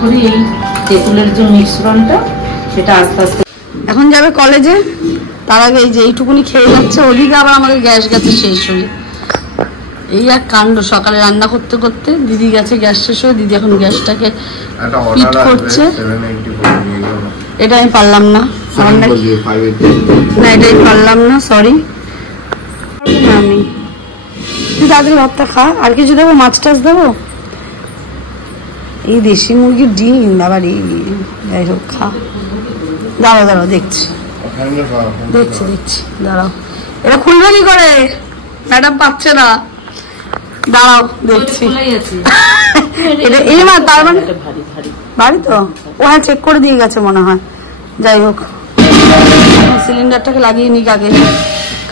করি এই তেঁতুলের যে মিশ্রণটা সেটা আস্তে আস্তে। এখন যাবে কলেজে, তার আগে এই যে এইটুকুনি খেয়ে যাচ্ছে, ওদিকে আবার আমাদের গ্যাস গেছে শেষ হয়ে। এই এক কাণ্ড, সকালে রান্না করতে করতে দিদি গেছে গ্যাস শেষ হয়ে, দিদি এখন গ্যাসটাকে হিট করছে। এটা আমি পারলাম না, এটাই পারলাম না, সরি। আমি তুই তাড়াতাড়ি ভাতটা খা। আর কিছু দেবো? মাছ টাছ দেবো? এই দেশি মুরগির ডিম আবার এই, যাই হোক খা। দাঁড়াও দাঁড়াও, দেখছি দেখছি দেখছি, দাঁড়াও। এটা খুলবে কি করে? ম্যাডাম পাচ্ছে না, দাঁড়াও দেখছি। এটা এই মা, তার মানে ভারী তো। ও হ্যাঁ, চেক করে দিয়ে গেছে মনে হয়। যাই হোক, সিলিন্ডারটাকে লাগিয়ে নিক আগে।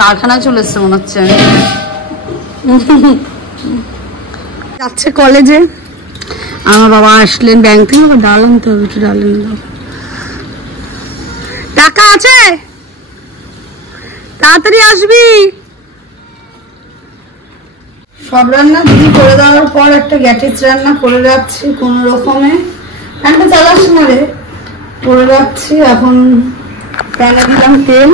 কারখানায় চলে এসছে মনে হচ্ছে। যাচ্ছে কলেজে। আমার বাবা আসলেন ব্যাংক থেকে, আবার ডাল আনতে হবে, একটু ডাল এনে দাও। টাকা আছে? তাড়াতাড়ি আসবি। সব রান্না দিদি করে দেওয়ার পর একটা গ্যাটিস রান্না করে রাখছি কোন রকমে। ফ্যানটা চালাস না রে, করে রাখছি। এখন প্যানে দিলাম তেল,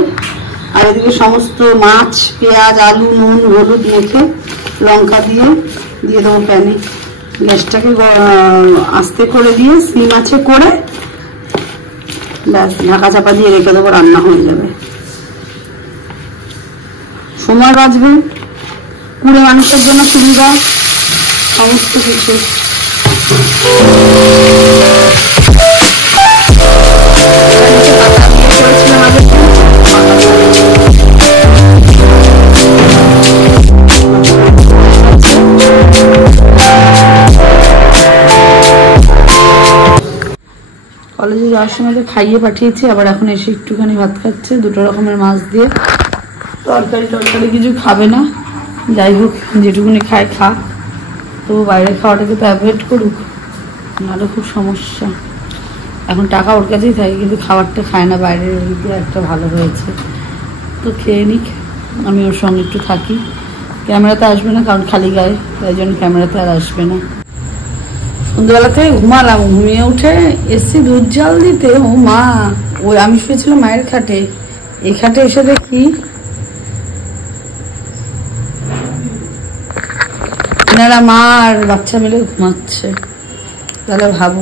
আর এদিকে সমস্ত মাছ, পেঁয়াজ, আলু, নুন, হলুদ মেখে লঙ্কা দিয়ে দেবো প্যানে। গ্যাসটাকে আস্তে করে দিয়ে সিম আছে করে ব্যাস ঢাকা চাপা দিয়ে রেখে দেবো, রান্না হয়ে যাবে। সময় বাঁচবে, কুড়ে মানুষের জন্য সুবিধা, সমস্ত কিছু। কলেজে যাওয়ার সময় খাইয়ে পাঠিয়েছি, আবার এখন এসে একটুখানি ভাত খাচ্ছে, দুটো রকমের মাছ দিয়ে। তরকারি কিছু খাবে না। যাই হোক, যেটুকুনি খায় খাক, তবু বাইরে খাওয়াটাকে তো অ্যাভয়েড করুক, নাহলে খুব সমস্যা। এখন টাকা ওর কাছেই থাকে, কিন্তু খাবারটা খায় না। বাইরের দিকে একটা ভালো হয়েছে তো খেয়ে নিক, আমি ওর সঙ্গে একটু থাকি। ক্যামেরাতে আসবে না, কারণ খালি গায়ে, তাই জন্য ক্যামেরাতে আর আসবে না। সন্ধ্যেবেলা থেকে ঘুমালাম, ঘুমিয়ে উঠে এসছি দুধ জাল দিতে। ও মা, ওই আমি শুয়েছিলাম মায়ের খাটে, এই খাটে এসে দেখি এনারা মা আর বাচ্চা মিলে ঘুমাচ্ছে। তাহলে ভাবো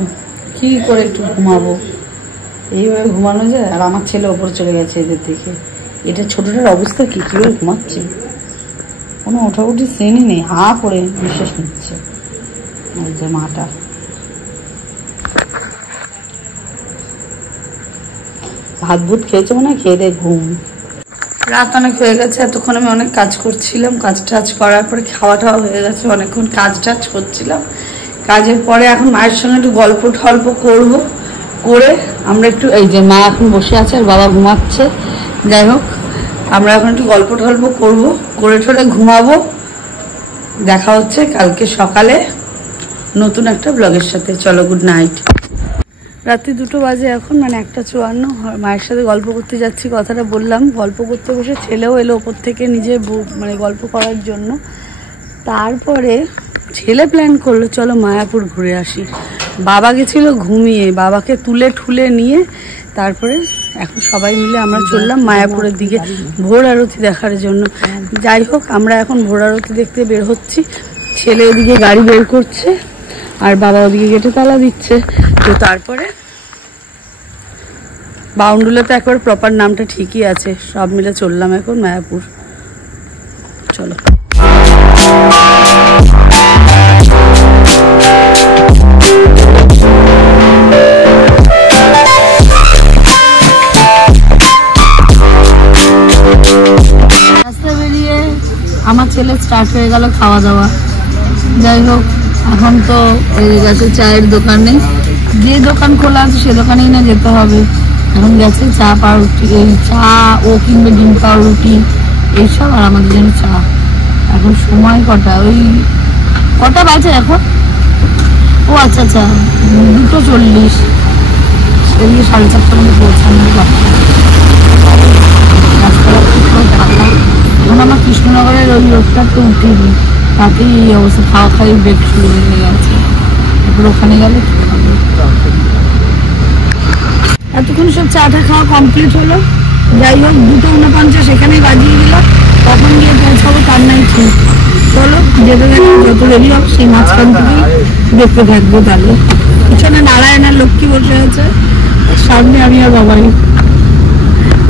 কি করে একটু ঘুমাবো, এইভাবে ঘুমানো যায়? আর আমার ছেলে ওপরে চলে গেছে এদের থেকে। এটা ছোটটার অবস্থা কি, কিভাবে ঘুমাচ্ছে, কোনো ওঠাউঠি শ্রেণী নেই, হা করে নিঃশ্বাস নিচ্ছে। যে মাটা ভাত ভুত খেয়েছে মনে হয়, খেয়ে দেয় ঘুম। রাত অনেক হয়ে গেছে, এতক্ষণ আমি অনেক কাজ করছিলাম। কাজ টাজ করার পরে খাওয়া টাওয়া হয়ে গেছে, অনেকক্ষণ কাজ টাজ করছিলাম। কাজের পরে এখন মায়ের সঙ্গে একটু গল্প টল্প করবো, করে আমরা একটু, এই যে মা এখন বসে আছে আর বাবা ঘুমাচ্ছে। যাই হোক, আমরা এখন একটু গল্প টল্প করবো, করে ঠলে ঘুমাবো। দেখা হচ্ছে কালকে সকালে নতুন একটা ব্লগের সাথে। চলো, গুড নাইট। রাত্রি 2টো বাজে এখন, মানে 1:54। মায়ের সাথে গল্প করতে যাচ্ছি, কথাটা বললাম। গল্প করতে বসে ছেলেও এলো ওপর থেকে নিজে মানে গল্প করার জন্য। তারপরে ছেলে প্ল্যান করলো চলো মায়াপুর ঘুরে আসি। বাবা গেছিল ঘুমিয়ে, বাবাকে তুলে ঠুলে নিয়ে তারপরে এখন সবাই মিলে আমরা চললাম মায়াপুরের দিকে ভোর আরতি দেখার জন্য। যাই হোক, আমরা এখন ভোর আরতি দেখতে বের হচ্ছি। ছেলে ওদিকে গাড়ি বের করছে আর বাবা ওদিকে গেটে তালা দিচ্ছে। তো তারপরে বাউন্ডুলে তো একবার প্রপার নামটা ঠিকই আছে, সব মিলে চললাম এখন মায়াপুর। চলো। রাস্তায় বেরিয়ে আমার ছেলে স্টার্ট হয়ে গেল খাওয়া দাওয়া। যাই হোক, এখন তো গেছে চায়ের দোকানে, যে দোকান খোলা আছে সে দোকানেই না যেতে হবে। এখন গেছে চা পাউরুটি, চা ও কিনবে ডিম পাউরুটি এইসব, আর আমাদের জন্য চা। এখন সময় কটা, ওই কটা বাজে এখন? ও আচ্ছা আচ্ছা, 2:40। এদিকে 4:30টার মধ্যে পৌঁছানোর কথা। রাস্তাটা খুব ফাঁকা। এখন আমার কৃষ্ণনগরের ওই রোডটা তো উঠিনি, তাতেই এই অবস্থা। খাওয়া খাই ব্রেক শুরু হয়ে গেছে, এরপর ওখানে গেলে এতক্ষণ সব চাটা খাওয়া কমপ্লিট হলো। যাই হোক 2:49 এখানেই বাজিয়ে দিল, কখন গিয়ে পৌঁছাবো তার নাই ঠিক। চলো যেতে গেলে যত দেরি হোক সেই মাঝখান থেকেই দেখতে থাকবো। তাহলে পিছনে নারায়ণের লক্ষ্মী বসে আছে, সামনে আমি আর বাবাই।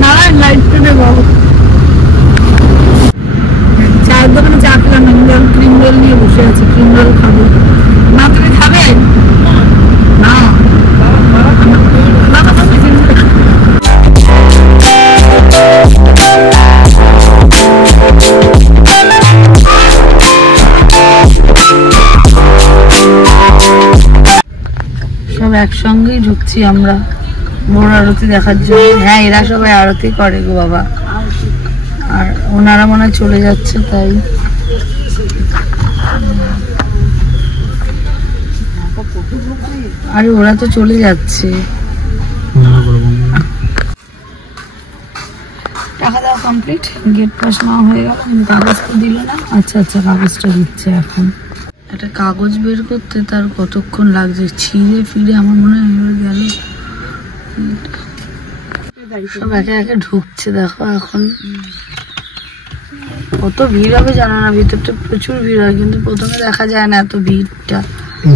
নারায়ণ লাইট পেটে বাবু চায়ের দোকানে চা খেলাম, ক্রিম রোল নিয়ে বসে আছে, ক্রিম রোল খাবো। মা তুমি খাবে না? সব একসঙ্গেই ঢুকছি আমরা ভোর আরতি দেখার জন্য। হ্যাঁ, এরা সবাই আরতি করে গো বাবা, আর ওনারা মনে হয় চলে যাচ্ছে, তাই আরে ওরা তো চলে যাচ্ছে। টাকা দেওয়া কমপ্লিট, গেট পাস নেওয়া হয়ে গেল, কিন্তু কাগজ তো দিল না। আচ্ছা আচ্ছা, কাগজটা দিচ্ছে এখন। একটা কাগজ বের করতে তার কতক্ষণ লাগছে, ছিঁড়ে ফিরে আমার মনে হয় গেল। সব একে একে ঢুকছে, দেখো এখন কত ভিড় হবে জানো না, ভিতরটা প্রচুর ভিড় হয়, কিন্তু প্রথমে দেখা যায় না এত ভিড়টা।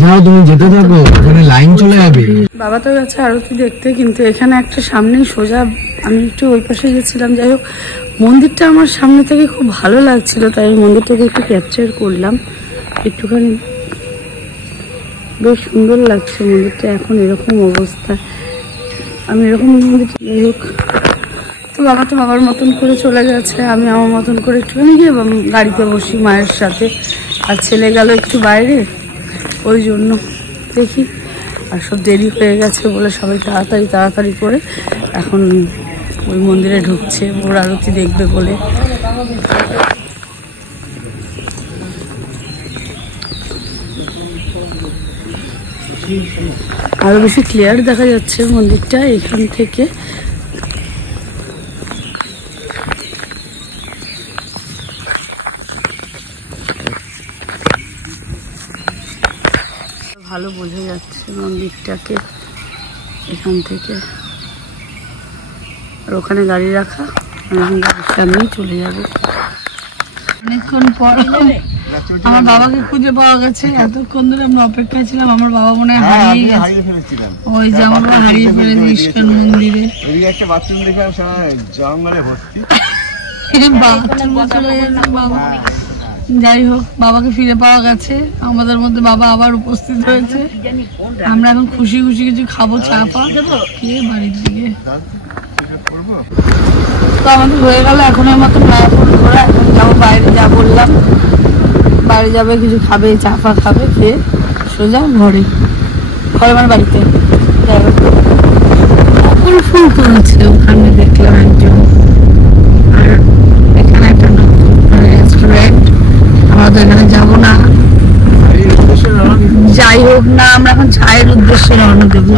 যাও তুমি যেতে থাকো, ওখানে লাইন চলে যাবে। বাবা তো গেছে আরতি দেখতে, কিন্তু এখানে একটা সামনেই সোজা, আমি একটু ওই পাশে গেছিলাম। যাই হোক, মন্দিরটা আমার সামনে থেকে খুব ভালো লাগছিল, তাই মন্দিরটাকে একটু ক্যাপচার করলাম একটুখানি। বেশ সুন্দর লাগছে মন্দিরটা এখন এরকম অবস্থা। আমি এরকম মন্দির, যাই হোক, তো বাবা তো বাবার মতন করে চলে গেছে, আমি আমার মতন করে একটুখানি গিয়ে গাড়িতে বসি মায়ের সাথে। আর ছেলে গেল একটু বাইরে, ওই জন্য দেখি। আর সব দেরি হয়ে গেছে বলে সবাই তাড়াতাড়ি করে এখন ওই মন্দিরে ঢুকছে ভোর আরতি দেখবে বলে। আরো বেশি ক্লিয়ার দেখা যাচ্ছে মন্দিরটা এখান থেকে। ভালো বোঝা যাচ্ছে মন্দিরটাকে এখান থেকে। আর ওখানে গাড়ি রাখা, আমি গাড়ির সামনেই চলে যাবো। অনেকক্ষণ পর আমার বাবাকে খুঁজে পাওয়া গেছে। এতক্ষণ ধরে আমরা অপেক্ষায় ছিলাম, আমার বাবা মনে হয় হারিয়ে গেছে। ওই যে আমার বাবা হারিয়ে ফেলেছে ইস্কন মন্দিরে। বাথরুমে চলে গেছে বাবা। যাই হোক, বাবাকে ফিরে পাওয়া গেছে, আমাদের মধ্যে বাবা আবার উপস্থিত হয়েছে। আমরা এখন খুশি খুশি কিছু খাবো, চা পা খেয়ে বাড়ির দিকে। তো আমাদের হয়ে গেল এখন এর মতন মায়াপুর ঘোরা। এখন যাবো বাইরে, যা বললাম, বাইরে যাবে, কিছু খাবে, চা ফা খাবে, খেয়ে সোজা ঘরে মানে বাড়িতে। যাই হোক, ফুল তুলছে ওখানে দেখলাম একজন। আর এখানে একটা নতুন রেস্টুরেন্ট, আমরা তো এখানে যাবো না। যাই হোক না, আমরা এখন চায়ের উদ্দেশ্যে রওনা দেবো।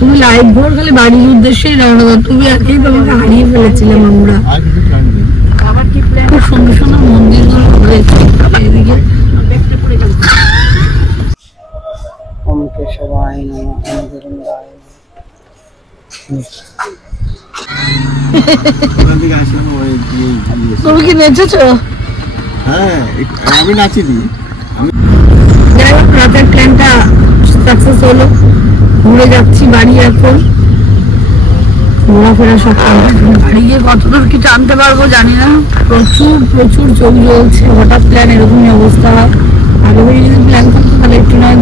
তুমি লাইট ভোর খালি বাড়ির উদ্দেশ্যেই রওনা দাও। তুমি আর কি, তোমাকে হারিয়ে ফেলেছিলাম আমরা। খুব সুন্দর সুন্দর মন্দিরগুলো রয়েছে এদিকে। তুমি কি নেচেছো? হ্যাঁ, আমি নাচিনি। যাই হোক, রাতের প্ল্যানটা সাকসেস হলো। ঘুরে যাচ্ছি বাড়ি এখন, ঘোরাফেরা সব। বাড়ি গিয়ে কতদূর কি টানতে পারবো জানি না, প্রচুর প্রচুর চোখ জ্বলছে। হঠাৎ প্ল্যান এরকমই অবস্থা হয়। আগে যদি প্ল্যান করতো তাহলে একটু নয়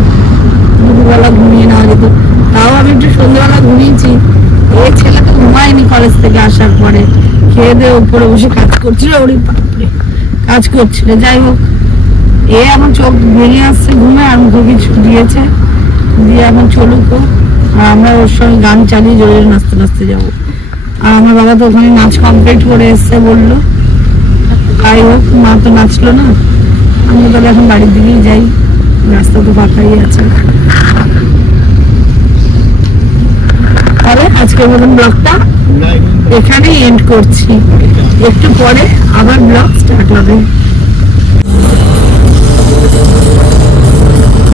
দুপুরবেলা ঘুমিয়ে নেওয়া যেত। তাও আমি একটু সন্ধ্যেবেলা ঘুমিয়েছি। এই ছেলে তো ঘুমায়নি কলেজ থেকে আসার পরে, খেয়ে দিয়ে উপরে বসে কাজ করছিল, ওরই বাপরে কাজ করছিল। যাই হোক, এ এখন চোখ ভেঙে আসছে ঘুমে, আর মুখে কিছু দিয়েছে, দিয়ে এখন চলুক। আর আমরা ওর সঙ্গে গান চালিয়ে জোরে নাচতে নাচতে যাবো। আর আমার বাবা তো ওখানে নাচ কমপ্লিট করে এসছে বললো। তাই হোক, মা তো নাচলো না। আমি তাহলে এখন বাড়ির দিকেই যাই, রাস্তা তো ফাঁকাই আছে। তাহলে আজকের মতন ব্লগটা এখানেই এন্ড করছি। একটু পরে আবার ব্লগ স্টার্ট হবে।